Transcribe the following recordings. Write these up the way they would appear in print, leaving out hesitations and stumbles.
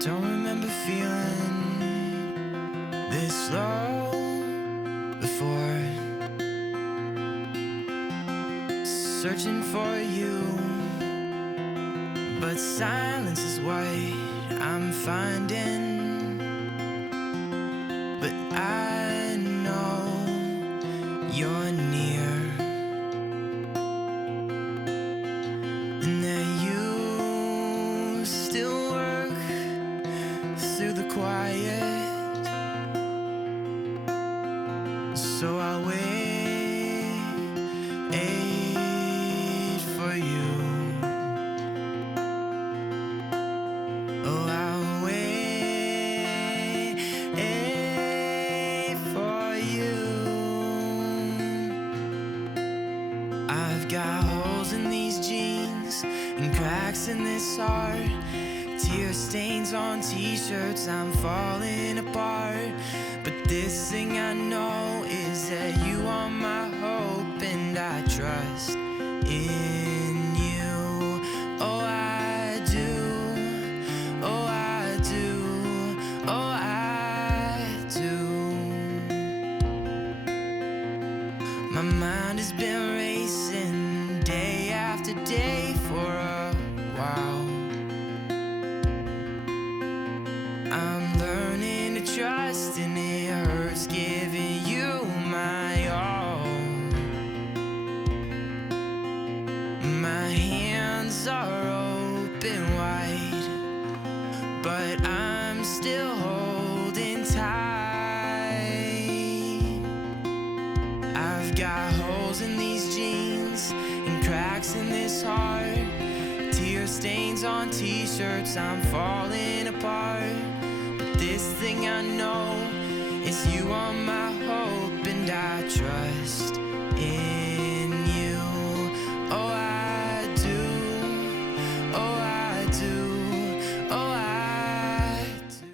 Don't remember feeling this low before. Searching for you, but silence is what I'm finding. But I know you're near, and that you still work through the quiet. So I'll wait for you. Oh, I'll wait for you. I've got holes in these jeans and cracks in this heart, tear stains on t-shirts, I'm falling apart. But this thing I know is that you are my hope, and I trust in you. Oh, I do. Oh, I do. Oh, I do. My mind has been racing day after day for a while. I'm learning to trust, and it hurts giving you my all. My hands are open wide, but I'm still holding tight. I've got holes in these jeans and cracks in this heart, tear stains on t-shirts, I'm falling apart. This thing I know is you are my hope, and I trust in you. Oh, I do. Oh, I do. Oh, I do.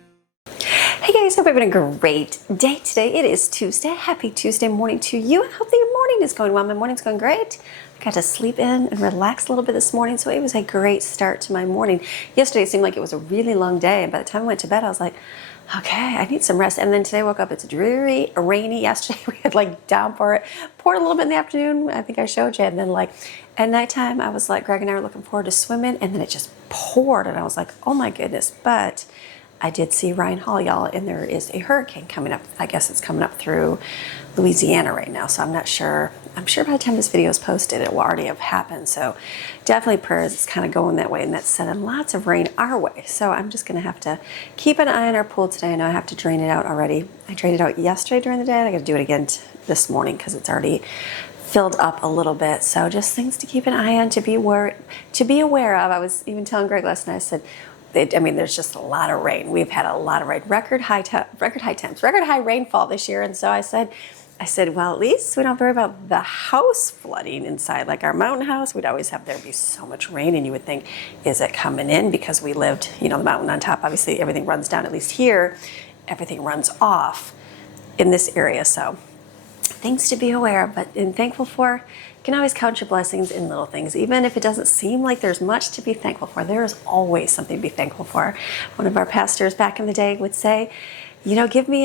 Hey guys, hope you're having a great day today. It is Tuesday. Happy Tuesday morning to you. I hope that your morning is going well. My morning's going great. I got to sleep in and relax a little bit this morning, so it was a great start to my morning. Yesterday seemed like it was a really long day, and by the time I went to bed, I was like, okay, I need some rest. And then today I woke up, it's dreary, rainy. Yesterday we had like downpour. It poured a little bit in the afternoon. I think I showed you. And then like at nighttime, I was like, Greg and I were looking forward to swimming, and then it just poured, and I was like, oh my goodness. But I did see Ryan Hall, y'all, and there is a hurricane coming up. I guess it's coming up through Louisiana right now, so I'm not sure. I'm sure by the time this video is posted, it will already have happened. So definitely prayers, it's kind of going that way, and that's sending lots of rain our way. So I'm just gonna have to keep an eye on our pool today. I know I have to drain it out already. I drained it out yesterday during the day, and I gotta do it again this morning because it's already filled up a little bit. So just things to keep an eye on, to be aware of. I was even telling Greg last night, I said, there's just a lot of rain. We've had a lot of rain, record high temps, record high rainfall this year. And so I said, well, at least we don't have to worry about the house flooding inside. Like our mountain house, we'd always have, there'd be so much rain, and you would think, is it coming in? Because we lived, the mountain on top, obviously everything runs down. At least here, everything runs off in this area. So things to be aware of, but and thankful for. You can always count your blessings in little things. Even if it doesn't seem like there's much to be thankful for, there is always something to be thankful for. One of our pastors back in the day would say, give me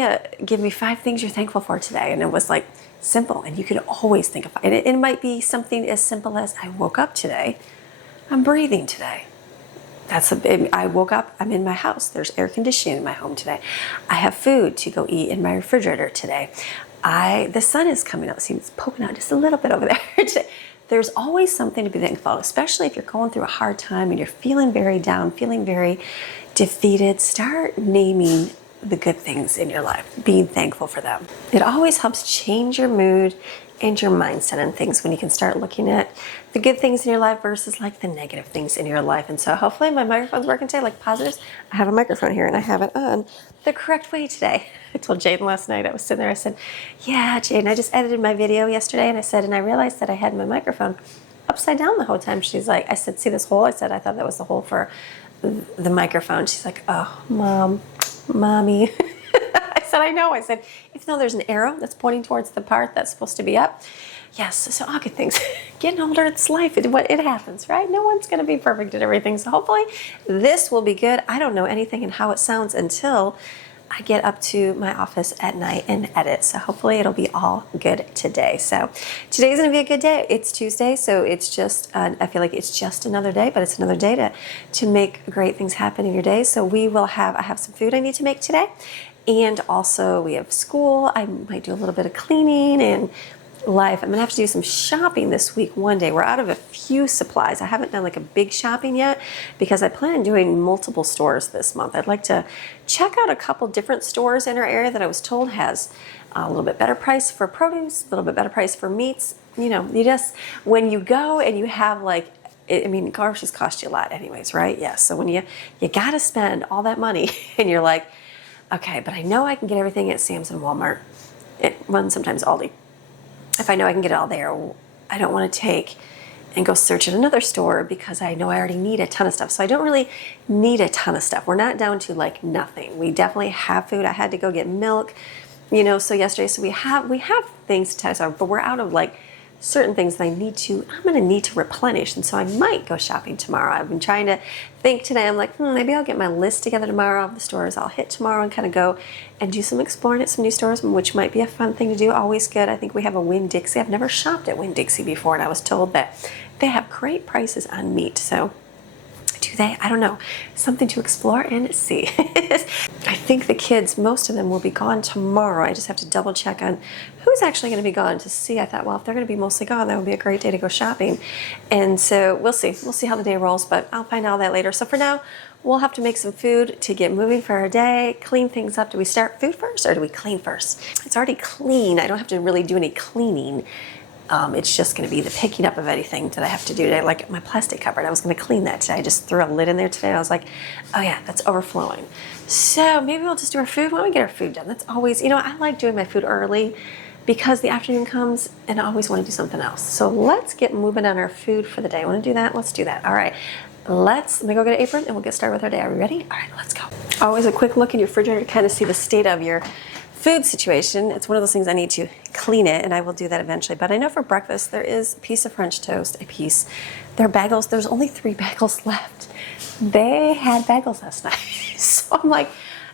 5 things you're thankful for today. And it was like simple, and you can always think of it. And it might be something as simple as, I woke up today, I'm breathing today. I woke up, I'm in my house. There's air conditioning in my home today. I have food to go eat in my refrigerator today. The sun is coming out. See, it's poking out just a little bit over there today. There's always something to be thankful, especially if you're going through a hard time and you're feeling very down, feeling very defeated. Start naming the good things in your life, being thankful for them. It always helps change your mood and your mindset on things when you can start looking at the good things in your life versus like the negative things in your life. And so hopefully my microphone's working today, like positives. I have a microphone here and I have it on the correct way today. I told Jaden last night, I was sitting there, I said, yeah, Jaden, I just edited my video yesterday, and I realized that I had my microphone upside down the whole time. She's like, I said, see this hole? I said, I thought that was the hole for the microphone. She's like, oh, mommy. I said, I know. I said, even though there's an arrow that's pointing towards the part that's supposed to be up, yes, so all good things. Getting older, it's life. It happens, right? No one's going to be perfect at everything. So hopefully this will be good. I don't know anything and how it sounds until I get up to my office at night and edit. So hopefully it'll be all good today. So today's going to be a good day. It's Tuesday, so it's just, I feel like it's just another day, but it's another day to make great things happen in your day. So I have some food I need to make today. And also we have school. I might do a little bit of cleaning and life. I'm gonna have to do some shopping this week one day. We're out of a few supplies. I haven't done like a big shopping yet because I plan on doing multiple stores this month. I'd like to check out a couple different stores in our area that I was told has a little bit better price for produce, a little bit better price for meats. You know, when you go and you have like, I mean, groceries cost you a lot anyways, right? Yeah, so when you gotta spend all that money and you're like, okay, but I know I can get everything at Sam's and Walmart. It runs sometimes Aldi. If I know I can get it all there, I don't want to take and go search at another store because I know I already need a ton of stuff. So I don't really need a ton of stuff. We're not down to like nothing. We definitely have food. I had to go get milk, you know, so yesterday. So we have things to test out, but we're out of like certain things that I'm going to need to replenish. And so I might go shopping tomorrow. I've been trying to think today. I'm like, maybe I'll get my list together tomorrow of the stores I'll hit tomorrow and kind of go and do some exploring at some new stores, which might be a fun thing to do. Always good. I think we have a Winn-Dixie. I've never shopped at Winn-Dixie before, and I was told that they have great prices on meat. So do they? I don't know. Something to explore and see. I think the kids, most of them will be gone tomorrow. I just have to double check on who's actually going to be gone to see. I thought, well, if they're going to be mostly gone, that would be a great day to go shopping. And so we'll see. We'll see how the day rolls, but I'll find out that later. So for now, we'll have to make some food to get moving for our day, clean things up. Do we start food first or do we clean first? It's already clean. I don't have to really do any cleaning. It's just going to be the picking up of anything that I have to do today, like my plastic cupboard. I was going to clean that today. I just threw a lid in there today. And I was like, oh yeah, that's overflowing. So maybe we'll just do our food. Why don't we get our food done? That's always, I like doing my food early because the afternoon comes and I always want to do something else. So let's get moving on our food for the day. Want to do that? Let's do that. All right. Let me go get an apron and we'll get started with our day. Are we ready? All right, let's go. Always a quick look in your refrigerator to kind of see the state of your food situation. It's one of those things I need to clean it, and I will do that eventually. But I know for breakfast there is a piece of French toast, there are bagels. There's only 3 bagels left. They had bagels last night. So I'm like,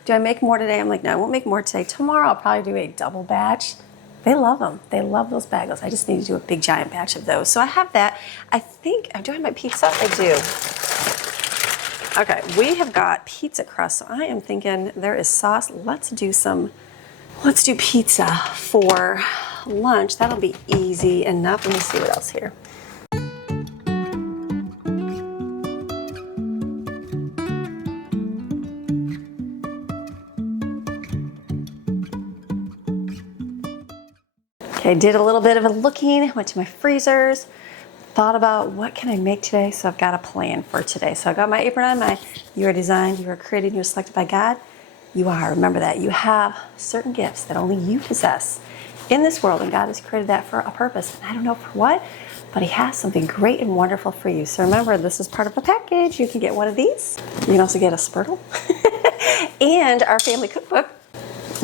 do I make more today? I'm like, no, I won't make more today. Tomorrow I'll probably do a double batch. They love them. They love those bagels. I just need to do a big giant batch of those. So I have that. I think, do I have my pizza? I do. Okay, we have got pizza crust. So I am thinking there is sauce. Let's do pizza for lunch. That'll be easy enough. Let me see what else here. Okay, did a little bit of a looking, went to my freezers, thought about what can I make today, so I've got a plan for today. So I got my apron on, you are designed, you are created, you are selected by God. You are. Remember that. You have certain gifts that only you possess in this world, and God has created that for a purpose. And I don't know for what, but He has something great and wonderful for you. So remember, this is part of the package. You can get one of these. You can also get a Spurtle. And our family cookbook,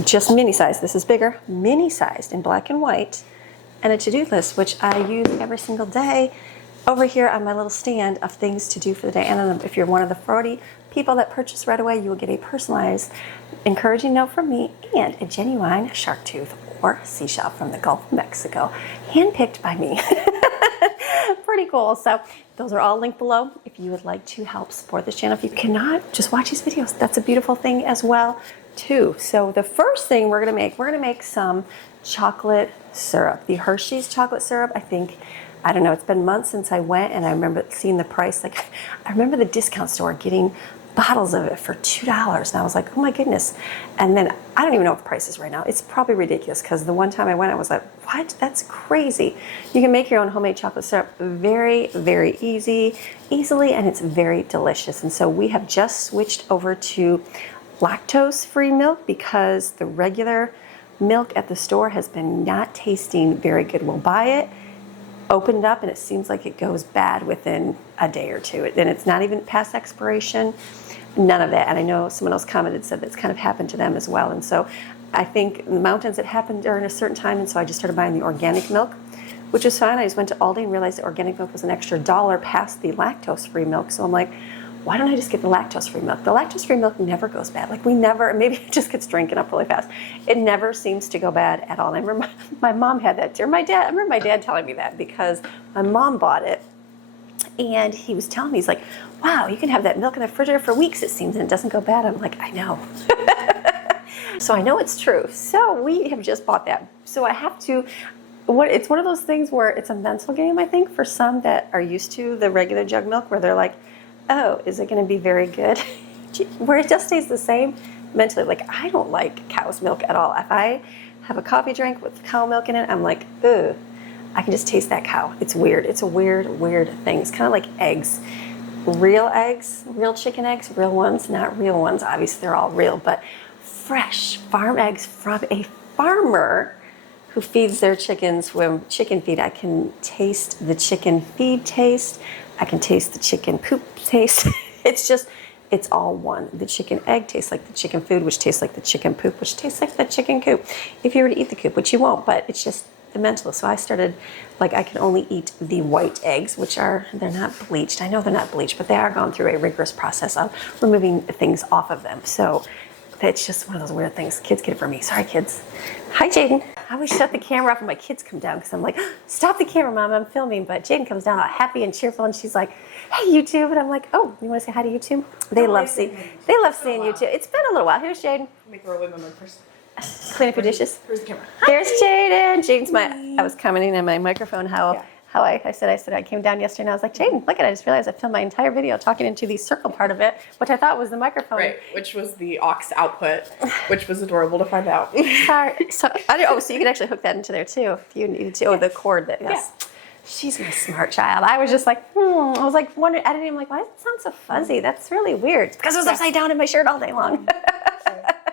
just mini-sized. This is bigger, mini-sized in black and white. And a to-do list, which I use every single day over here on my little stand of things to do for the day. And if you're one of the 40 people that purchase right away, you will get a personalized, encouraging note from me and a genuine shark tooth or seashell from the Gulf of Mexico, handpicked by me. Pretty cool. So those are all linked below if you would like to help support this channel. If you cannot, just watch these videos. That's a beautiful thing as well, too. So the first thing we're gonna make some chocolate syrup. The Hershey's chocolate syrup, I don't know, it's been months since I went and I remember seeing the price. Like, I remember the discount store getting bottles of it for $2 and I was like, oh my goodness. And then I don't even know what the price is right now. It's probably ridiculous because the one time I went I was like, what? That's crazy. You can make your own homemade chocolate syrup very, very easily, and it's very delicious. And so we have just switched over to lactose-free milk because the regular milk at the store has been not tasting very good. We'll buy it, open it up, and it seems like it goes bad within a day or two. And it's not even past expiration, none of that. And I know someone else commented, said that's kind of happened to them as well. And so I think in the mountains it happened during a certain time, and so I just started buying the organic milk, which is fine. I just went to Aldi and realized the organic milk was an extra $1 past the lactose-free milk. So I'm like, why don't I just get the lactose-free milk? The lactose-free milk never goes bad. Like we never, maybe it just gets drinking up really fast. It never seems to go bad at all. And I remember my mom had that too. I remember my dad telling me that because my mom bought it and he was telling me, he's like, wow, you can have that milk in the refrigerator for weeks, it seems, and it doesn't go bad. I'm like, I know. So I know it's true. So we have just bought that. So I have to, it's one of those things where it's a mental game, I think, for some that are used to the regular jug milk where they're like, oh, is it going to be very good? Where it just tastes the same mentally. Like, I don't like cow's milk at all. If I have a coffee drink with cow milk in it, I'm like, ugh, I can just taste that cow. It's weird. It's a weird thing. It's kind of like eggs. Real chicken eggs, real ones, not real ones. Obviously, they're all real, but fresh farm eggs from a farmer who feeds their chickens with chicken feed. I can taste the chicken feed taste. I can taste the chicken poop taste. It's all one. The chicken egg tastes like the chicken food, which tastes like the chicken poop, which tastes like the chicken coop. If you were to eat the coop, which you won't, but it's just the mental. So I started, like, I can only eat the white eggs, which they're not bleached. I know they're not bleached, but they are gone through a rigorous process of removing things off of them. So it's just one of those weird things. Kids get it for me. Sorry, kids. Hi, Jaden. I always shut the camera off when my kids come down because I'm like, stop the camera, Mom, I'm filming. But Jaden comes down all happy and cheerful, and she's like, hey, YouTube. And I'm like, oh, you want to say hi to YouTube? They love seeing YouTube. It's been a little while. Here's Jaden. Let me throw away my mug first. Clean up your dishes. Where's the camera? There's Jaden. Jaden's I was commenting on my microphone how I said I came down yesterday and I was like, Jaden, look at it. I just realized I filmed my entire video talking into the circle part of it, which I thought was the microphone. Right, which was the aux output, which was adorable to find out. Sorry. So you could actually hook that into there too if you needed to. Oh, the cord that, yes. Yeah. She's my smart child. I was just like, I was like wondering, editing, I'm like, why does it sound so fuzzy? That's really weird. It's because it was upside down in my shirt all day long.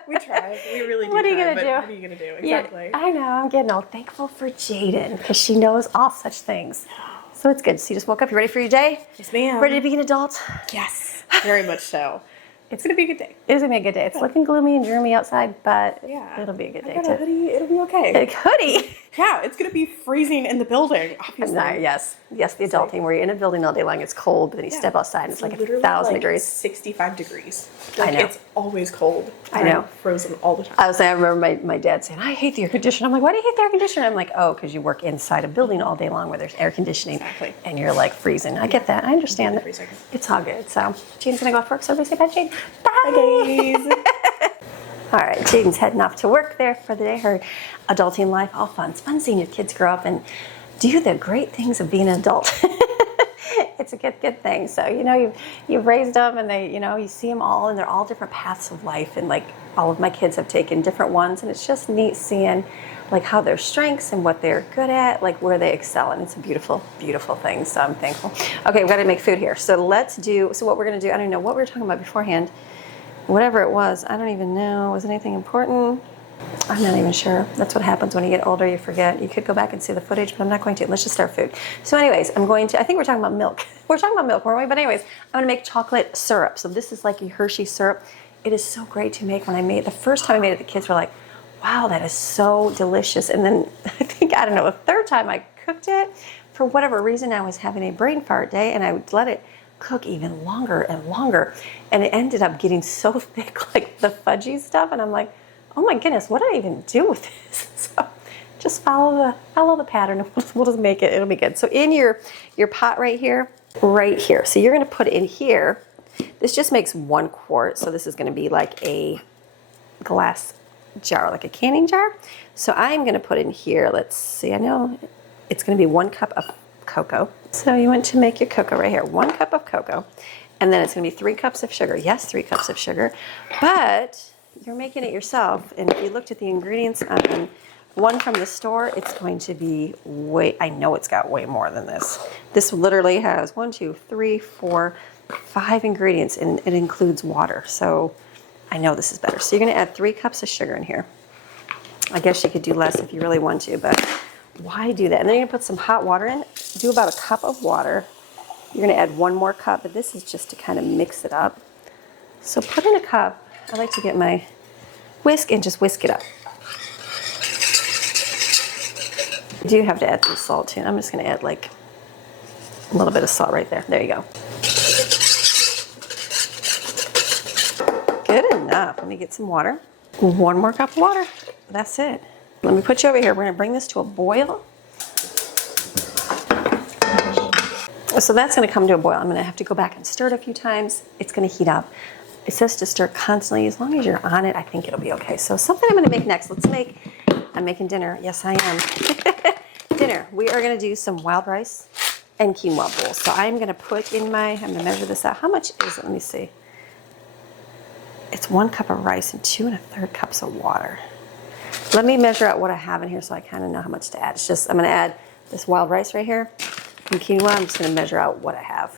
We tried. We really do. What are you going to do? What are you going to do? Exactly. Yeah, I know. I'm getting all thankful for Jaden because she knows all such things. So it's good. So you just woke up. You ready for your day? Yes, ma'am. Ready to be an adult? Yes. Very much so. It's going to be a good day. It is going to be a good day. It's looking gloomy and dreary outside, but it'll be a good day. I got a hoodie. It'll be okay. A hoodie? Yeah, it's going to be freezing in the building, obviously. Yes, the adulting where you're in a building all day long. It's cold, but then you step outside and it's like 1,000 degrees. 65 degrees. I know. It's always cold. I know. Frozen all the time. I remember my dad saying, I hate the air conditioner. I'm like, why do you hate the air conditioner? I'm like, oh, because you work inside a building all day long where there's air conditioning. Exactly. And you're like freezing. I get that. I understand that. It's all good. So Jaden's going to go off work. So everybody say bye, Jade. Bye. All right, Jaden's heading off to work there for the day. Her adulting life, all fun. It's fun seeing your kids grow up and do the great things of being an adult. It's a good thing. So, you've raised them and they, you see them all and they're all different paths of life. And like all of my kids have taken different ones. And it's just neat seeing like how their strengths and what they're good at, like where they excel. And it's a beautiful, beautiful thing. So I'm thankful. Okay, we've got to make food here. So what we're going to do, I don't even know what we were talking about beforehand. Whatever it was, I don't even know. Was it anything important? I'm not even sure. That's what happens when you get older, you forget. You could go back and see the footage, but I'm not going to. Let's just start food. So anyways, I think we're talking about milk. We're talking about milk, weren't we? But anyways, I'm going to make chocolate syrup. So this is like a Hershey syrup. It is so great to make. The first time I made it, the kids were like, wow, that is so delicious. And then the third time I cooked it, for whatever reason, I was having a brain fart day and I would let it cook even longer and longer. And it ended up getting so thick, like the fudgy stuff. And I'm like, oh my goodness, what did I even do with this? So just follow the pattern. We'll just make it. It'll be good. So in your pot right here. So you're going to put it in here. This just makes 1 quart. So this is going to be like a glass jar, like a canning jar. So I'm going to put in here, let's see, I know it's going to be 1 cup of cocoa. So you want to make your cocoa right here, 1 cup of cocoa. And then it's going to be 3 cups of sugar. Yes, 3 cups of sugar. But you're making it yourself. And if you looked at the ingredients on one from the store, it's going to be I know it's got way more than this. This literally has 1, 2, 3, 4, 5 ingredients, and it includes water. So I know this is better. So you're going to add 3 cups of sugar in here. I guess you could do less if you really want to, but why do that? And then you're going to put some hot water in. Do about 1 cup of water. You're going to add 1 more cup, but this is just to kind of mix it up. So put in 1 cup. I like to get my whisk and just whisk it up. You do have to add some salt too. I'm just gonna add like a little bit of salt right there. There you go. Good enough. Let me get some water. 1 more cup of water. That's it. Let me put you over here. We're gonna bring this to a boil. So that's gonna come to a boil. I'm gonna have to go back and stir it a few times. It's gonna heat up. It says to stir constantly. As long as you're on it, I think it'll be okay. So something I'm gonna make next. I'm making dinner. Yes, I am. Dinner. We are gonna do some wild rice and quinoa bowls. So I'm gonna I'm gonna measure this out. How much is it? Let me see. It's 1 cup of rice and 2 1/3 cups of water. Let me measure out what I have in here so I kind of know how much to add. It's just, I'm gonna add this wild rice right here and quinoa. I'm just gonna measure out what I have.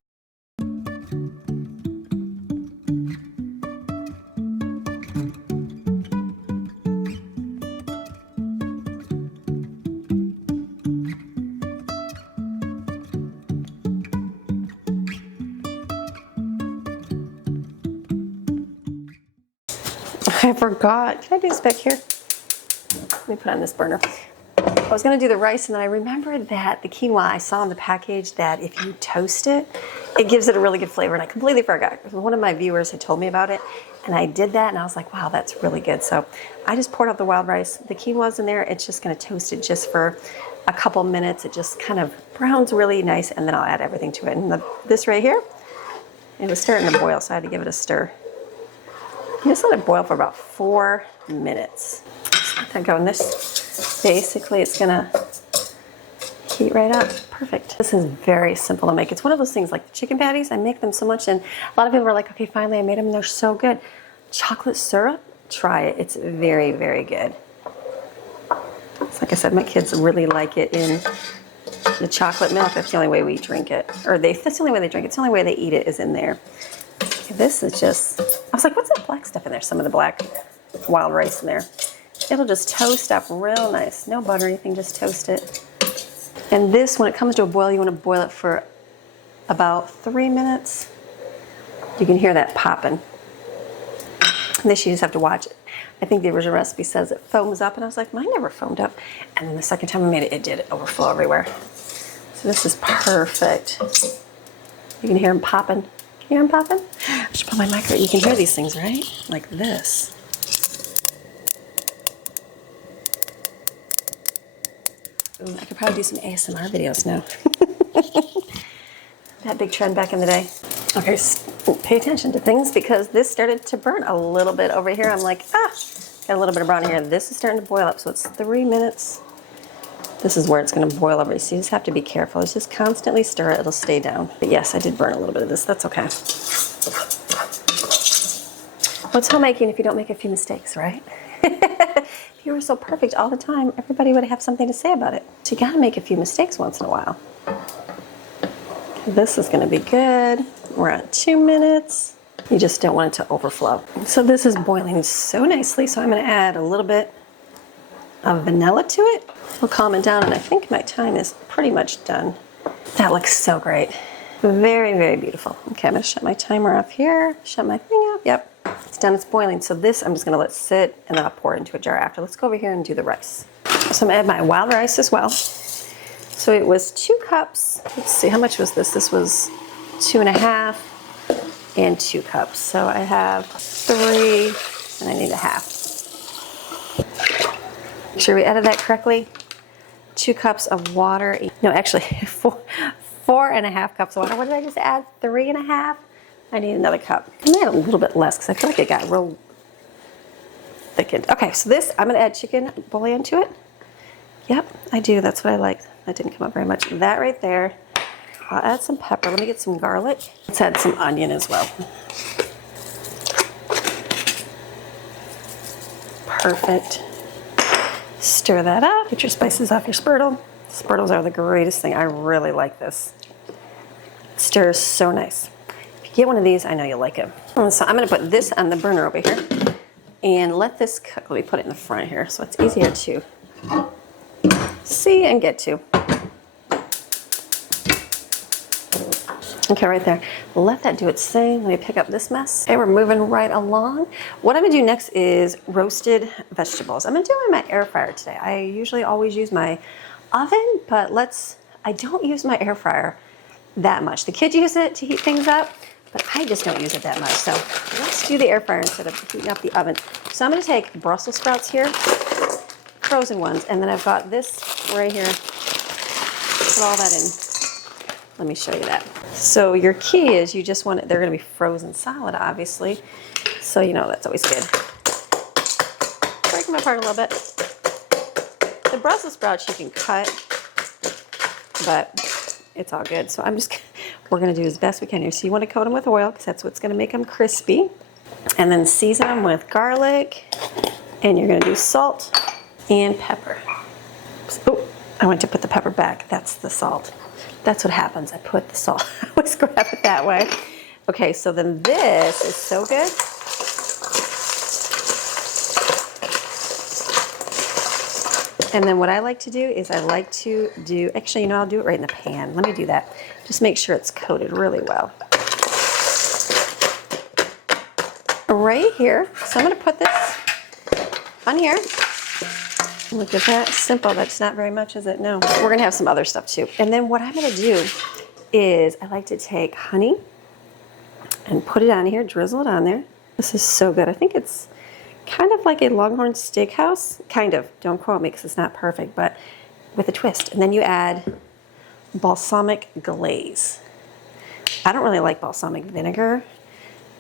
I forgot. Can I do this back here? Let me put on this burner. I was gonna do the rice and then I remembered that the quinoa, I saw in the package that if you toast it, it gives it a really good flavor, and I completely forgot. One of my viewers had told me about it and I did that and I was like, wow, that's really good. So I just poured out the wild rice. The quinoa's in there. It's just gonna toast it just for a couple minutes. It just kind of browns really nice and then I'll add everything to it. And this right here, it was starting to boil, so I had to give it a stir. Just let it boil for about 4 minutes. Just let that go. And this, basically, it's gonna heat right up. Perfect. This is very simple to make. It's one of those things like the chicken patties. I make them so much, and a lot of people are like, okay, finally I made them, and they're so good. Chocolate syrup, try it. It's very, very good. It's like I said, my kids really like it in the chocolate milk. That's the only way we drink it. That's the only way they drink it. It's the only way they eat it is in there. This is just, I was like, what's that black stuff in there? Some of the black wild rice in there. It'll just toast up real nice. No butter or anything, just toast it. And this, when it comes to a boil, you want to boil it for about 3 minutes. You can hear that popping. And this you just have to watch it. I think the original recipe says it foams up, and I was like, mine never foamed up. And then the second time I made it, it did. It overflow everywhere. So this is perfect. You can hear them popping. You hear them popping? I should put my micro. You can hear these things, right? Like this. Ooh, I could probably do some ASMR videos now. That big trend back in the day. Okay, pay attention to things because this started to burn a little bit over here. I'm like, got a little bit of brown here. This is starting to boil up, so it's 3 minutes. This is where it's going to boil over. So you just have to be careful. It's just constantly stir it. It'll stay down. But yes, I did burn a little bit of this. That's okay. What's homemaking if you don't make a few mistakes, right? If you were so perfect all the time, everybody would have something to say about it. So you got to make a few mistakes once in a while. This is going to be good. We're at 2 minutes. You just don't want it to overflow. So this is boiling so nicely. So I'm going to add a little bit of vanilla to it. We'll calm it down, and I think my time is pretty much done. That looks so great. Very, very beautiful. Okay, I'm gonna shut my timer off here, shut my thing off. Yep, it's done, it's boiling. So this, I'm just gonna let sit, and then I'll pour it into a jar after. Let's go over here and do the rice. So I'm gonna add my wild rice as well. So it was 2 cups. Let's see, how much was this? This was 2.5 and 2 cups. So I have 3, and I need a half. Make sure we added that correctly. 2 cups of water. No, actually, 4.5 cups of water. What did I just add? 3.5? I need another cup. I'm gonna add a little bit less because I feel like it got real thickened. Okay, so this, I'm gonna add chicken bouillon to it. Yep, I do, that's what I like. That didn't come up very much. That right there. I'll add some pepper. Let me get some garlic. Let's add some onion as well. Perfect. Stir that up. Get your spices off your spurtle. Spurtles are the greatest thing. I really like this. It stirs so nice. If you get one of these, I know you'll like it. So I'm going to put this on the burner over here and let this cook. Let me put it in the front here so it's easier to see and get to. Okay, right there. Let that do its thing. Let me pick up this mess. Okay, we're moving right along. What I'm gonna do next is roasted vegetables. I'm gonna do it in my air fryer today. I usually always use my oven, but I don't use my air fryer that much. The kids use it to heat things up, but I just don't use it that much. So let's do the air fryer instead of heating up the oven. So I'm gonna take Brussels sprouts here, frozen ones, and then I've got this right here. Put all that in. Let me show you that. So your key is you just want it, they're gonna be frozen solid, obviously. So you know that's always good. Break them apart a little bit. The Brussels sprouts you can cut, but it's all good. So we're gonna do as best we can here. So you wanna coat them with oil because that's what's gonna make them crispy. And then season them with garlic. And you're gonna do salt and pepper. Oh, I went to put the pepper back. That's the salt. That's what happens. I put the salt. I always grab it that way. Okay, so then this is so good. And then what I like to do is actually, you know, I'll do it right in the pan. Let me do that. Just make sure it's coated really well. Right here. So I'm going to put this on here. Look at that. Simple. That's not very much, is it? No. We're going to have some other stuff too. And then what I'm going to do is I like to take honey and put it on here, drizzle it on there. This is so good. I think it's kind of like a Longhorn Steakhouse. Kind of. Don't quote me because it's not perfect, but with a twist. And then you add balsamic glaze. I don't really like balsamic vinegar,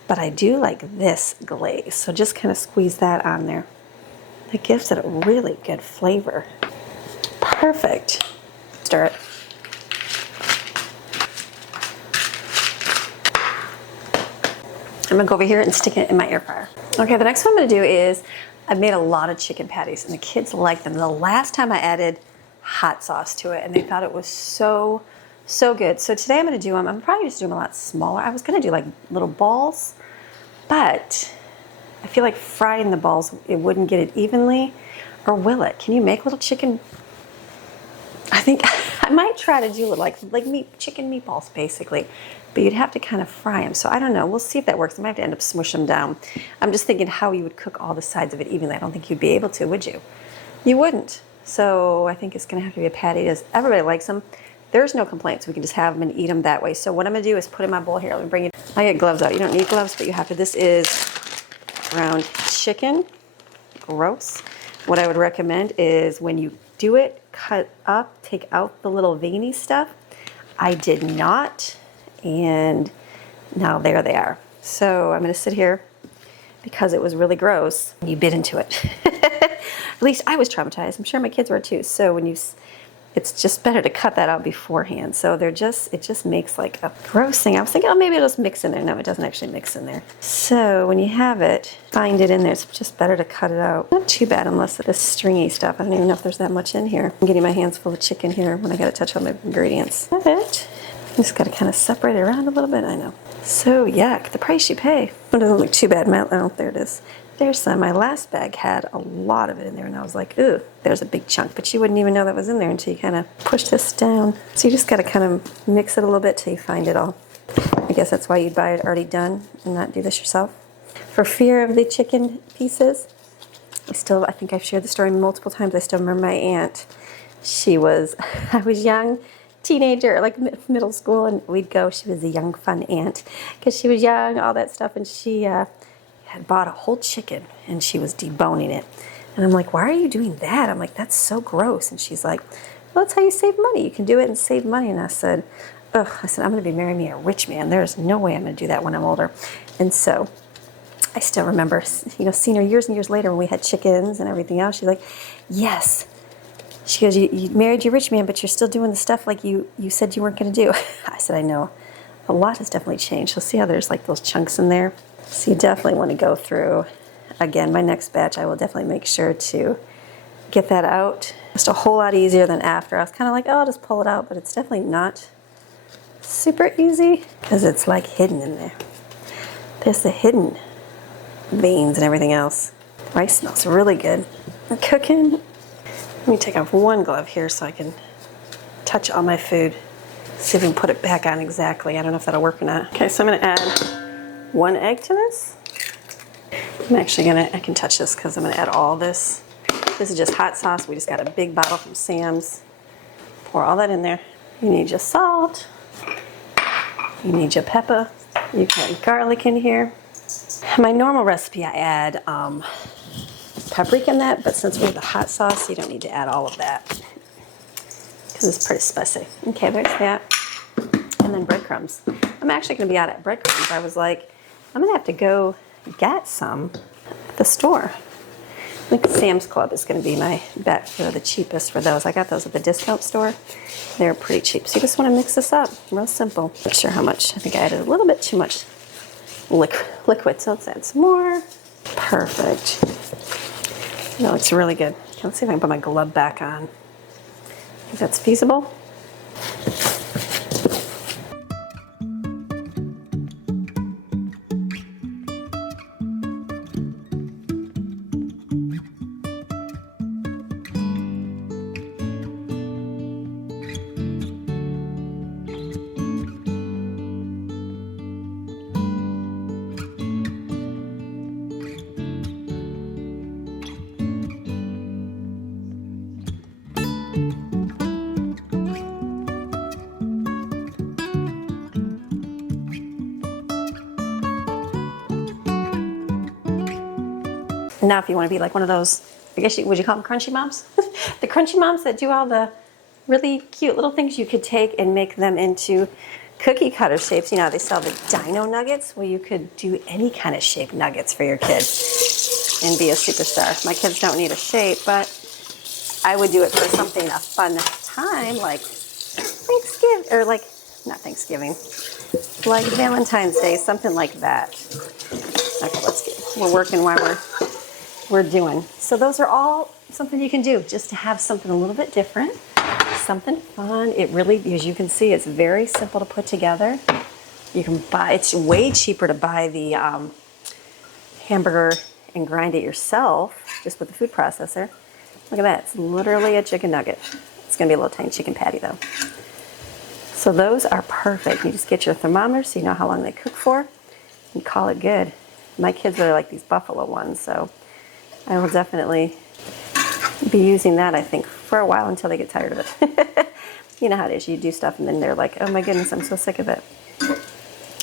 but I do like this glaze. So just kind of squeeze that on there. It gives it a really good flavor. Perfect. Stir it. I'm gonna go over here and stick it in my air fryer. Okay, the next one I'm gonna do is, I've made a lot of chicken patties and the kids like them. The last time I added hot sauce to it and they thought it was so good. So today I'm gonna do them, I'm probably just doing them a lot smaller. I was gonna do like little balls, but I feel like frying the balls, it wouldn't get it evenly, or will it? Can you make little chicken? I think I might try to do like chicken meatballs basically, but you'd have to kind of fry them. So I don't know, we'll see if that works. I might have to end up smushing them down. I'm just thinking how you would cook all the sides of it evenly. I don't think you'd be able to, would you? You wouldn't. So I think it's gonna have to be a patty. Everybody likes them. There's no complaints. We can just have them and eat them that way. So what I'm gonna do is put in my bowl here. Let me bring it. I get gloves out. You don't need gloves, but you have to. This is ground chicken. Gross. What I would recommend is when you do it, cut up, take out the little veiny stuff. I did not, and now there they are. So I'm gonna sit here because it was really gross. You bit into it. At least I was traumatized. I'm sure my kids were too. So it's just better to cut that out beforehand. So it just makes like a gross thing. I was thinking, oh, maybe it'll just mix in there. No, it doesn't actually mix in there. So when you have it, find it in there. It's just better to cut it out. Not too bad unless it's stringy stuff. I don't even know if there's that much in here. I'm getting my hands full of chicken here when I gotta touch all my ingredients. That's it. Just gotta kind of separate it around a little bit, I know. So yuck, the price you pay. It doesn't look too bad. Oh, there it is. There's some. My last bag had a lot of it in there, and I was like, ooh, there's a big chunk. But you wouldn't even know that was in there until you kind of push this down. So you just got to kind of mix it a little bit till you find it all. I guess that's why you'd buy it already done and not do this yourself. For fear of the chicken pieces, I think I've shared the story multiple times. I still remember my aunt. I was young, teenager, like middle school, and we'd go. She was a young, fun aunt because she was young, all that stuff, and she had bought a whole chicken and she was deboning it. And I'm like, why are you doing that? I'm like, that's so gross. And she's like, well, that's how you save money. You can do it and save money. And I said, I'm going to be marrying me a rich man. There's no way I'm going to do that when I'm older. And so I still remember, seeing her years and years later when we had chickens and everything else. She's like, yes. She goes, you married your rich man, but you're still doing the stuff like you said you weren't going to do. I said, I know. A lot has definitely changed. You'll see how there's like those chunks in there. So you definitely want to go through. Again, my next batch, I will definitely make sure to get that out. Just a whole lot easier than after. I was kind of like, oh, I'll just pull it out, but it's definitely not super easy because it's like hidden in there. There's the hidden veins and everything else. The rice smells really good. I'm cooking. Let me take off one glove here so I can touch all my food. See if we can put it back on exactly. I don't know if that'll work or not. Okay, so I'm gonna add 1 egg to this. I can touch this because I'm gonna add all this. This is just hot sauce. We just got a big bottle from Sam's. Pour all that in there. You need your salt. You need your pepper. You got garlic in here. My normal recipe, I add paprika in that, but since we have the hot sauce, you don't need to add all of that because it's pretty spicy. Okay, there's that. And then breadcrumbs. I'm actually going to be out of breadcrumbs. I was like, I'm going to have to go get some at the store. I think Sam's Club is going to be my bet for the cheapest for those. I got those at the discount store. They're pretty cheap. So you just want to mix this up. Real simple. Not sure how much. I think I added a little bit too much liquid. So let's add some more. Perfect. No, it's really good. Okay, let's see if I can put my glove back on. Think that's feasible? Now, if you want to be like one of those, I guess would you call them crunchy moms? The crunchy moms that do all the really cute little things, you could take and make them into cookie cutter shapes. You know, they sell the dino nuggets. Well, you could do any kind of shaped nuggets for your kids and be a superstar. My kids don't need a shape, but I would do it for something, a fun time, like Thanksgiving, or like, not Thanksgiving, like Valentine's Day, something like that. Okay, let's get, we're working while we're doing. So those are all something you can do just to have something a little bit different, something fun. It really, as you can see, it's very simple to put together. You can buy, it's way cheaper to buy the hamburger and grind it yourself just with the food processor. Look at that, it's literally a chicken nugget. It's gonna be a little tiny chicken patty though. So those are perfect. You just get your thermometer so you know how long they cook for and call it good. My kids are like these buffalo ones, so I will definitely be using that, I think, for a while until they get tired of it. You know how it is. You do stuff and then they're like, oh my goodness, I'm so sick of it.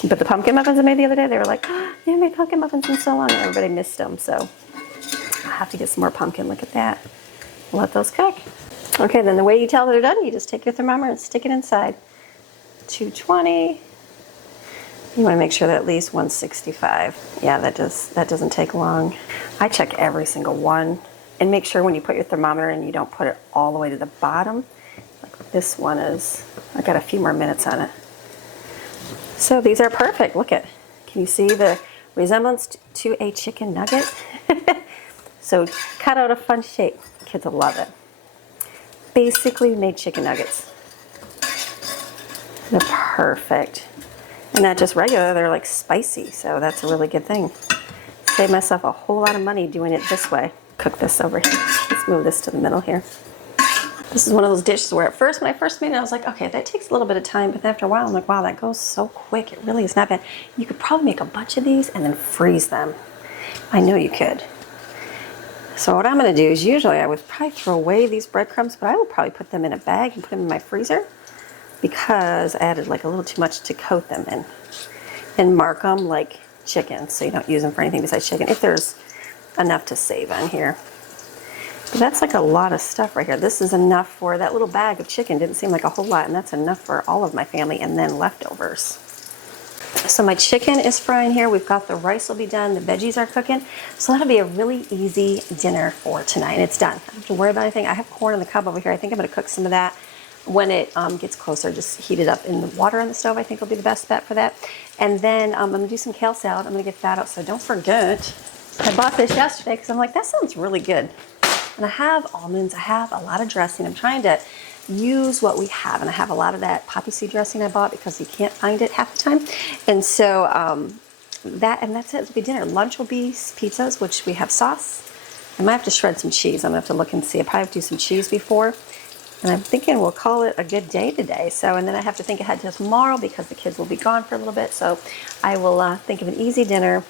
But the pumpkin muffins I made the other day, they were like, oh, you haven't made pumpkin muffins in so long. And everybody missed them, so I'll have to get some more pumpkin. Look at that. Let those cook. Okay, then the way you tell that they're done, you just take your thermometer and stick it inside. 220. You want to make sure that at least 165. Yeah, that doesn't take long. I check every single one and make sure when you put your thermometer in, you don't put it all the way to the bottom. Like this one is, I got a few more minutes on it. So these are perfect. Look at, can you see the resemblance to a chicken nugget? So cut out a fun shape. Kids will love it. Basically made chicken nuggets. They're perfect. And not just regular, they're like spicy, so that's a really good thing. Save myself a whole lot of money doing it this way. Cook this over here. Let's move this to the middle here. This is one of those dishes where at first, when I first made it, I was like, okay, that takes a little bit of time, but after a while, I'm like, wow, that goes so quick. It really is not bad. You could probably make a bunch of these and then freeze them. I know you could. So what I'm gonna do is usually I would probably throw away these breadcrumbs, but I would probably put them in a bag and put them in my freezer, because I added like a little too much to coat them in, and mark them like chicken so you don't use them for anything besides chicken if there's enough to save on here. But that's like a lot of stuff right here. This is enough for that little bag of chicken. Didn't seem like a whole lot, and that's enough for all of my family and then leftovers. So my chicken is frying here. We've got the rice will be done. The veggies are cooking. So that'll be a really easy dinner for tonight. And it's done. I don't have to worry about anything. I have corn on the cob over here. I think I'm gonna cook some of that when it gets closer. Just heat it up in the water on the stove, I think will be the best bet for that. And then I'm gonna do some kale salad. I'm gonna get that out, so don't forget. I bought this yesterday because I'm like, that sounds really good. And I have almonds, I have a lot of dressing. I'm trying to use what we have, and I have a lot of that poppy seed dressing I bought because you can't find it half the time. And so that's it. It'll be dinner. Lunch will be pizzas, which we have sauce. I might have to shred some cheese. I'm gonna have to look and see. I probably have to do some cheese before. And I'm thinking we'll call it a good day today. So, and then I have to think ahead to tomorrow because the kids will be gone for a little bit. So I will think of an easy dinner,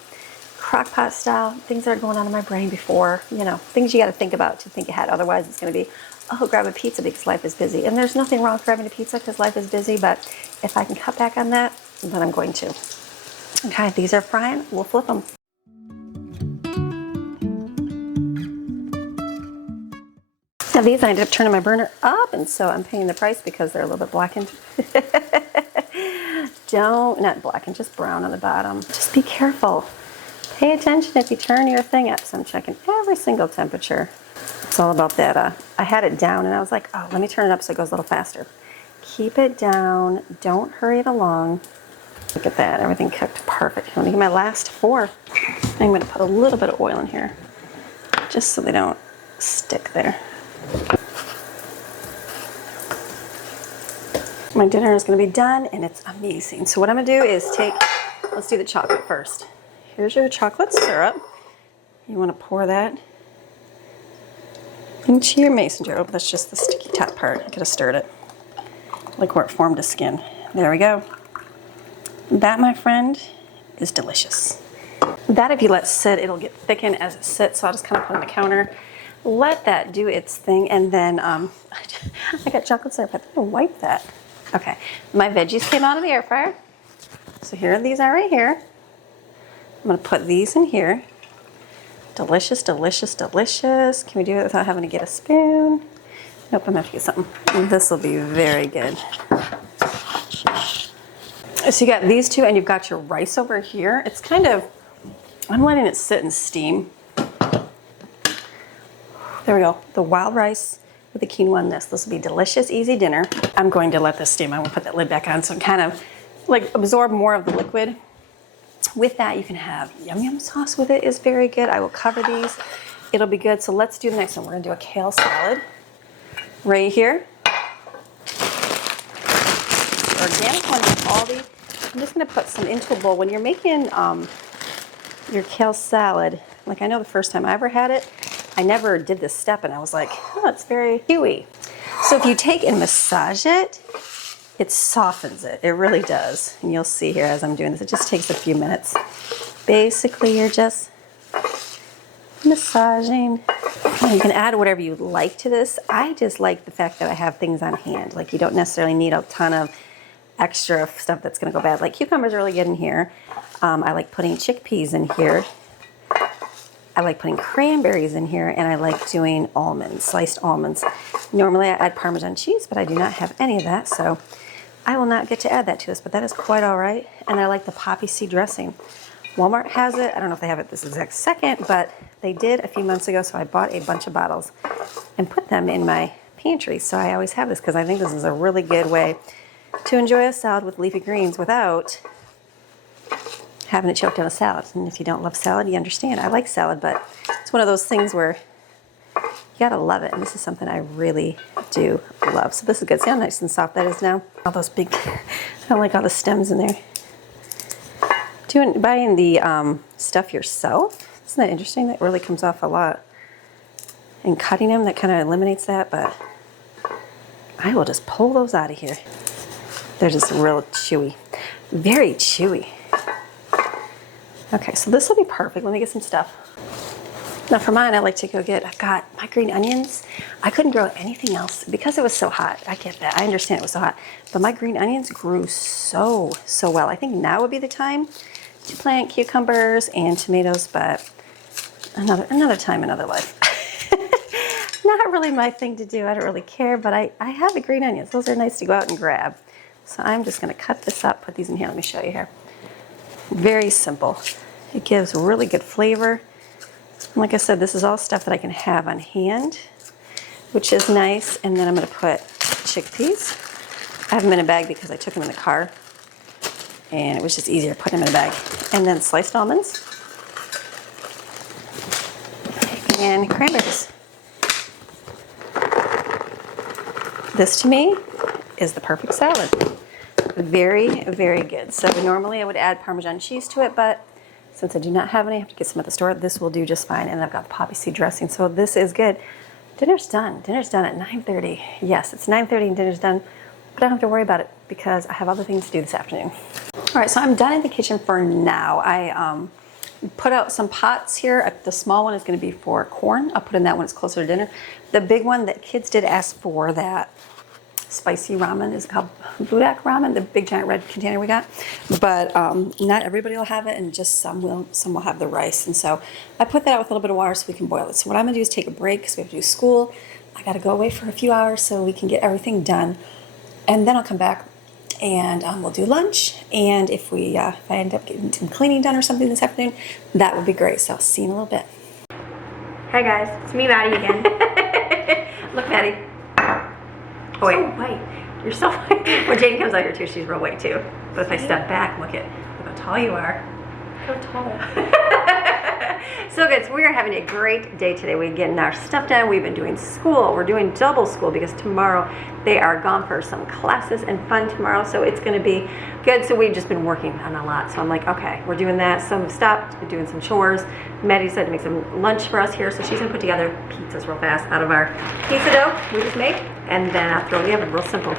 crock pot style, things that are going on in my brain before, you know, things you got to think about to think ahead. Otherwise it's going to be oh, grab a pizza because life is busy. And there's nothing wrong with grabbing a pizza because life is busy, but if I can cut back on that, then I'm going to. Okay, these are frying. We'll flip them. Now these I ended up turning my burner up, and so I'm paying the price because they're a little bit blackened. Not blackened, just brown on the bottom. Just be careful. Pay attention if you turn your thing up. So I'm checking every single temperature. It's all about that. I had it down and I was like, oh, let me turn it up so it goes a little faster. Keep it down. Don't hurry it along. Look at that. Everything cooked perfect. Let me get my last 4. I'm going to put a little bit of oil in here just so they don't stick there. My dinner is going to be done and it's amazing. So what I'm going to do is let's do the chocolate first. Here's your chocolate syrup. You want to pour that into your mason jar. Oh, that's just the sticky top part. I could have stirred it. Like where it formed a skin. There we go. That, my friend, is delicious. That, if you let sit, it'll get thickened as it sits. So I'll just kind of put it on the counter. Let that do its thing. And then I got chocolate syrup. I think I'll wipe that. Okay, my veggies came out of the air fryer. So here these are right here. I'm gonna put these in here. Delicious, delicious, delicious. Can we do it without having to get a spoon? Nope, I'm gonna have to get something. This will be very good. So you got these two and you've got your rice over here. It's kind of, I'm letting it sit and steam. There we go, the wild rice with the quinoa in this. This will be delicious, easy dinner. I'm going to let this steam. I'm gonna put that lid back on so it kind of like absorb more of the liquid. With that, you can have yum yum sauce with it. Is very good. I will cover these. It'll be good. So let's do the next one. We're gonna do a kale salad right here. Organic one from Aldi. I'm just gonna put some into a bowl. When you're making your kale salad, like I know the first time I ever had it, I never did this step and I was like, oh, it's very chewy. So if you take and massage it, it softens it. It really does. And you'll see here as I'm doing this, it just takes a few minutes. Basically, you're just massaging. And you can add whatever you like to this. I just like the fact that I have things on hand. Like you don't necessarily need a ton of extra stuff that's gonna go bad. Like cucumbers are really good in here. I like putting chickpeas in here. I like putting cranberries in here, and I like doing almonds, sliced almonds. Normally I add Parmesan cheese, but I do not have any of that, so I will not get to add that to this, but that is quite all right. And I like the poppy seed dressing. Walmart has it. I don't know if they have it this exact second, but they did a few months ago, so I bought a bunch of bottles and put them in my pantry. So I always have this because I think this is a really good way to enjoy a salad with leafy greens without having it choked down a salad. And if you don't love salad, you understand. I like salad, but it's one of those things where you gotta love it. And this is something I really do love. So this is good. See how nice and soft that is now? All those big, I don't like all the stems in there. Buying the stuff yourself, isn't that interesting? That really comes off a lot. And cutting them, that kind of eliminates that, but I will just pull those out of here. They're just real chewy. Very chewy. Okay, so this will be perfect. Let me get some stuff. Now for mine, I like to go get, I've got my green onions. I couldn't grow anything else because it was so hot. I get that, I understand it was so hot. But my green onions grew so well. I think now would be the time to plant cucumbers and tomatoes, but another time, another life. Not really my thing to do, I don't really care, but I have the green onions. Those are nice to go out and grab. So I'm just gonna cut this up, put these in here, let me show you here. Very simple. It gives really good flavor. And like I said, this is all stuff that I can have on hand, which is nice. And then I'm gonna put chickpeas. I have them in a bag because I took them in the car and it was just easier putting them in a bag. And then sliced almonds and cranberries. This to me is the perfect salad. Very, very good. So normally I would add Parmesan cheese to it, but since I do not have any, I have to get some at the store. This will do just fine. And I've got the poppy seed dressing, so this is good. Dinner's done. Dinner's done at 9:30. Yes, it's 9:30 and dinner's done, but I don't have to worry about it because I have other things to do this afternoon. All right, so I'm done in the kitchen for now. I put out some pots here. The small one is going to be for corn. I'll put in that when it's closer to dinner. The big one that kids did ask for, that spicy ramen, is called budak ramen, the big giant red container we got. But not everybody will have it, and just some will have the rice. And so I put that out with a little bit of water so we can boil it. So what I'm going to do is take a break because we have to do school. I got to go away for a few hours so we can get everything done. And then I'll come back and we'll do lunch. And if I end up getting some cleaning done or something this afternoon, that would be great. So I'll see you in a little bit. Hey guys, it's me, Maddie again. Look, Maddie. Oh, wait. So white. You're so white. When Jane comes out here too, she's real white too. But if I step back, look how tall you are. So tall. So good. So we are having a great day today. We're getting our stuff done. We've been doing school. We're doing double school because tomorrow they are gone for some classes and fun tomorrow. So it's going to be good. So we've just been working on a lot. So I'm like, okay, we're doing that. So we've stopped doing some chores. Maddie said to make some lunch for us here. So she's going to put together pizzas real fast out of our pizza dough we just made. And then I'll throw it in the oven real simple.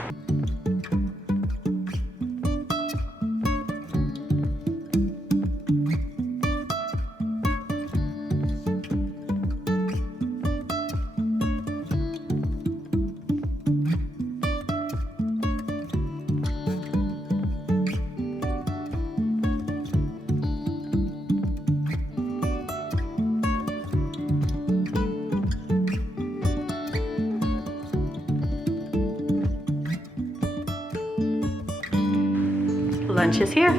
Lunch is here.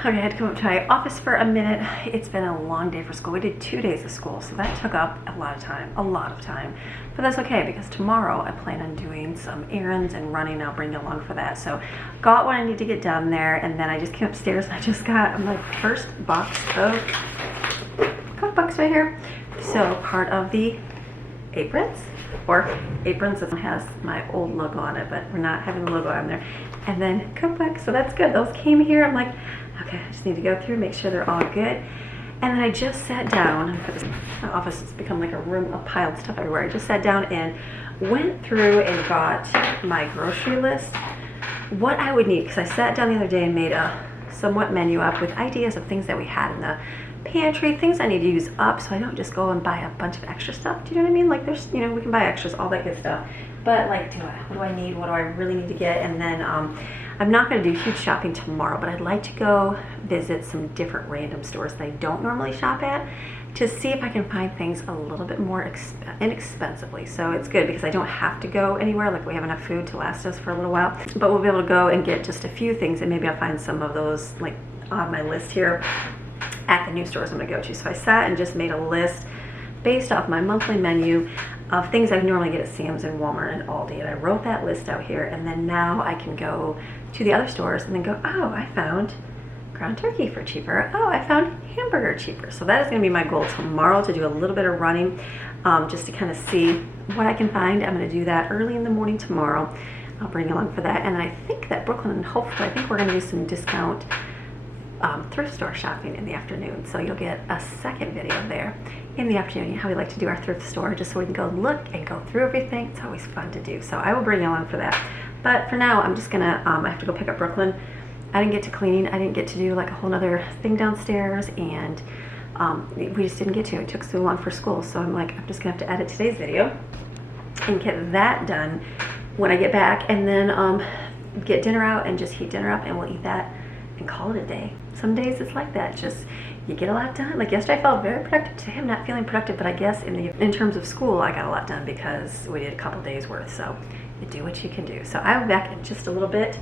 Okay, I had to come up to my office for a minute. It's been a long day for school. We did 2 days of school, so that took up a lot of time. But that's okay because tomorrow I plan on doing some errands and running. I'll bring you along for that. So got what I need to get done there, and then I just came upstairs and I just got my first box of cookbooks right here. So part of the aprons, it has my old logo on it, but we're not having the logo on there. And then cookbooks, so that's good. Those came here. I'm like, okay, I just need to go through, make sure they're all good. And then I just sat down. My office has become like a room of piled stuff everywhere. I just sat down and went through and got my grocery list, what I would need, because I sat down the other day and made a somewhat menu up with ideas of things that we had in the pantry, things I need to use up so I don't just go and buy a bunch of extra stuff. Do you know what I mean? Like there's, we can buy extras, all that good stuff. But like, what do I need? What do I really need to get? And then I'm not going to do huge shopping tomorrow, but I'd like to go visit some different random stores that I don't normally shop at to see if I can find things a little bit more inexpensively. So it's good because I don't have to go anywhere. Like we have enough food to last us for a little while, but we'll be able to go and get just a few things, and maybe I'll find some of those like on my list here at the new stores I'm going to go to. So I sat and just made a list based off my monthly menu of things I normally get at Sam's and Walmart and Aldi, and I wrote that list out here, and then now I can go to the other stores and then go, oh, I found ground turkey for cheaper. Oh, I found hamburger cheaper. So that is going to be my goal tomorrow, to do a little bit of running, just to kind of see what I can find. I'm going to do that early in the morning tomorrow. I'll bring you along for that. And I think that Brooklyn, hopefully, I think we're going to do some discount thrift store shopping in the afternoon. So you'll get a second video there in the afternoon, how we like to do our thrift store, just so we can go look and go through everything. It's always fun to do. So I will bring you along for that. But for now, I'm just gonna, I have to go pick up Brooklyn. I didn't get to cleaning. I didn't get to do like a whole nother thing downstairs, and we just didn't get to. It took so long for school. So I'm like, I'm just gonna have to edit today's video and get that done when I get back, and then get dinner out and just heat dinner up, and we'll eat that and call it a day. Some days it's like that, just you get a lot done. Like yesterday I felt very productive. Today I'm not feeling productive, but I guess in terms of school I got a lot done because we did a couple days worth. So you do what you can do. So I'll be back in just a little bit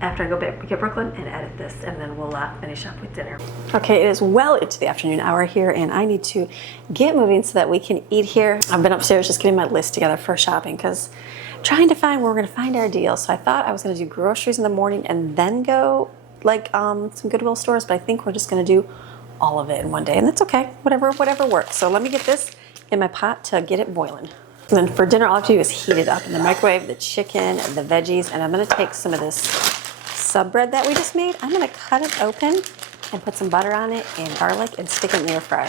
after I go get Brooklyn and edit this, and then we'll finish up with dinner. Okay, it is well into the afternoon hour here, and I need to get moving so that we can eat here. I've been upstairs just getting my list together for shopping because trying to find where we're going to find our deal. So I thought I was going to do groceries in the morning and then go like some Goodwill stores, but I think we're just going to do all of it in one day, and that's okay. Whatever works. So let me get this in my pot to get it boiling. And then for dinner, all I have to do is heat it up in the microwave, the chicken, the veggies, and I'm going to take some of this sub bread that we just made. I'm going to cut it open and put some butter on it and garlic and stick it in the air fryer.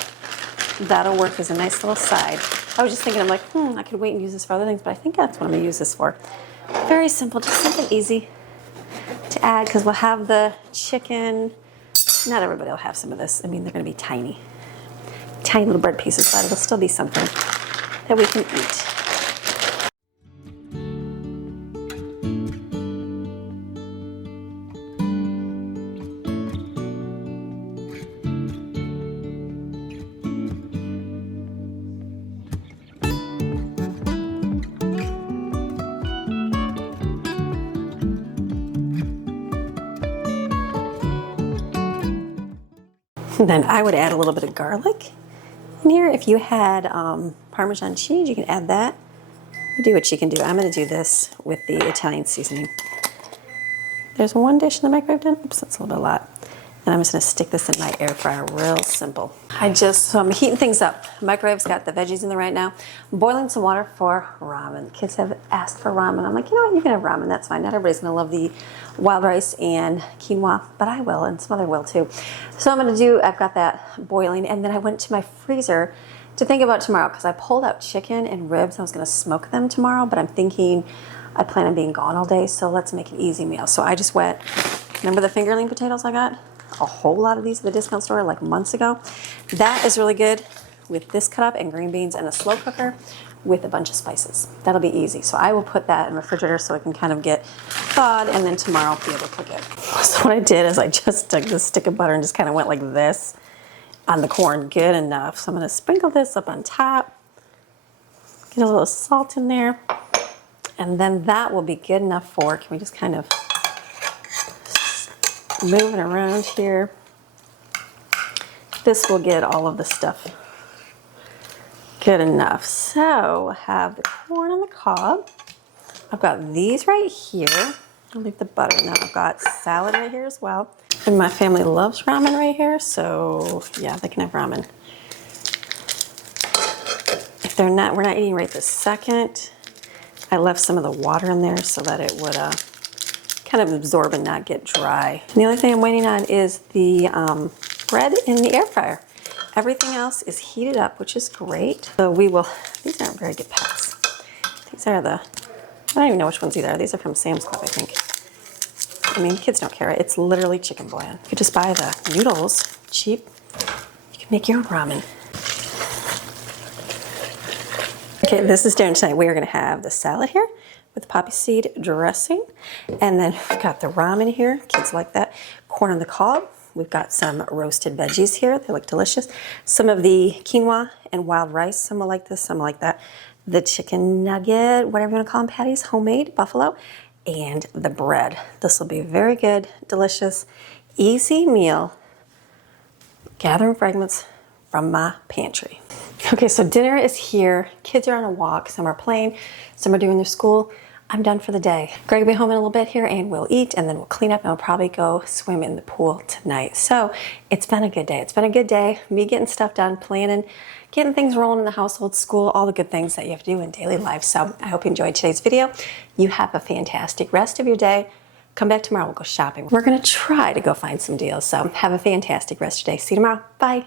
That'll work as a nice little side. I was just thinking, I'm like, I could wait and use this for other things, but I think that's what I'm going to use this for. Very simple, just something easy to add, because we'll have the chicken Not everybody will have some of this. I mean, they're going to be tiny. Tiny little bread pieces, but it'll still be something that we can eat. Then I would add a little bit of garlic in here. If you had Parmesan cheese, you can add that. You do what you can do. I'm going to do this with the Italian seasoning. There's one dish in the microwave done. Oops, that's a little bit a lot. And I'm just going to stick this in my air fryer, real simple. So I'm heating things up. Microwave's got the veggies in there right now. I'm boiling some water for ramen. Kids have asked for ramen. I'm like, you know what, you can have ramen, that's fine. Not everybody's going to love the wild rice and quinoa, but I will, and some other will too. So I'm going to do, I've got that boiling, and then I went to my freezer to think about tomorrow, because I pulled out chicken and ribs. I was going to smoke them tomorrow, but I'm thinking I plan on being gone all day, so let's make an easy meal. So I just went, remember the fingerling potatoes I got? A whole lot of these at the discount store like months ago. That is really good with this cut up and green beans and a slow cooker with a bunch of spices. That'll be easy. So I will put that in the refrigerator so it can kind of get thawed, and then tomorrow I'll be able to cook it. So what I did is I just took this stick of butter and just kind of went like this on the corn. Good enough. So I'm going to sprinkle this up on top. Get a little salt in there. And then that will be good enough for, can we just kind of move it around here. This will get all of the stuff good enough. So I have the corn on the cob. I've got these right here. I'll leave the butter in that. I've got salad right here as well. And my family loves ramen right here, so yeah, they can have ramen. If they're not, we're not eating right this second. I left some of the water in there so that it would kind of absorb and not get dry. And the only thing I'm waiting on is the bread in the air fryer. Everything else is heated up, which is great. So we will, these aren't very good packs. These are the, I don't even know which ones these are. These are from Sam's Club, I think. I mean, kids don't care. It's literally chicken bouillon. You could just buy the noodles, cheap. You can make your own ramen. Okay, this is dinner tonight. We are gonna have the salad here with poppy seed dressing. And then we've got the ramen here. Kids like that. Corn on the cob. We've got some roasted veggies here. They look delicious. Some of the quinoa and wild rice. Some will like this, some will like that. The chicken nugget, whatever you want to call them, patties, homemade, buffalo. And the bread. This will be very good, delicious, easy meal. Gathering fragments from my pantry. Okay, so dinner is here. Kids are on a walk. Some are playing, some are doing their school. I'm done for the day. Greg will be home in a little bit here, and we'll eat, and then we'll clean up, and we'll probably go swim in the pool tonight. So it's been a good day. It's been a good day. Me getting stuff done, planning, getting things rolling in the household, school, all the good things that you have to do in daily life. So I hope you enjoyed today's video. You have a fantastic rest of your day. Come back tomorrow, we'll go shopping. We're gonna try to go find some deals. So have a fantastic rest of your day. See you tomorrow. Bye.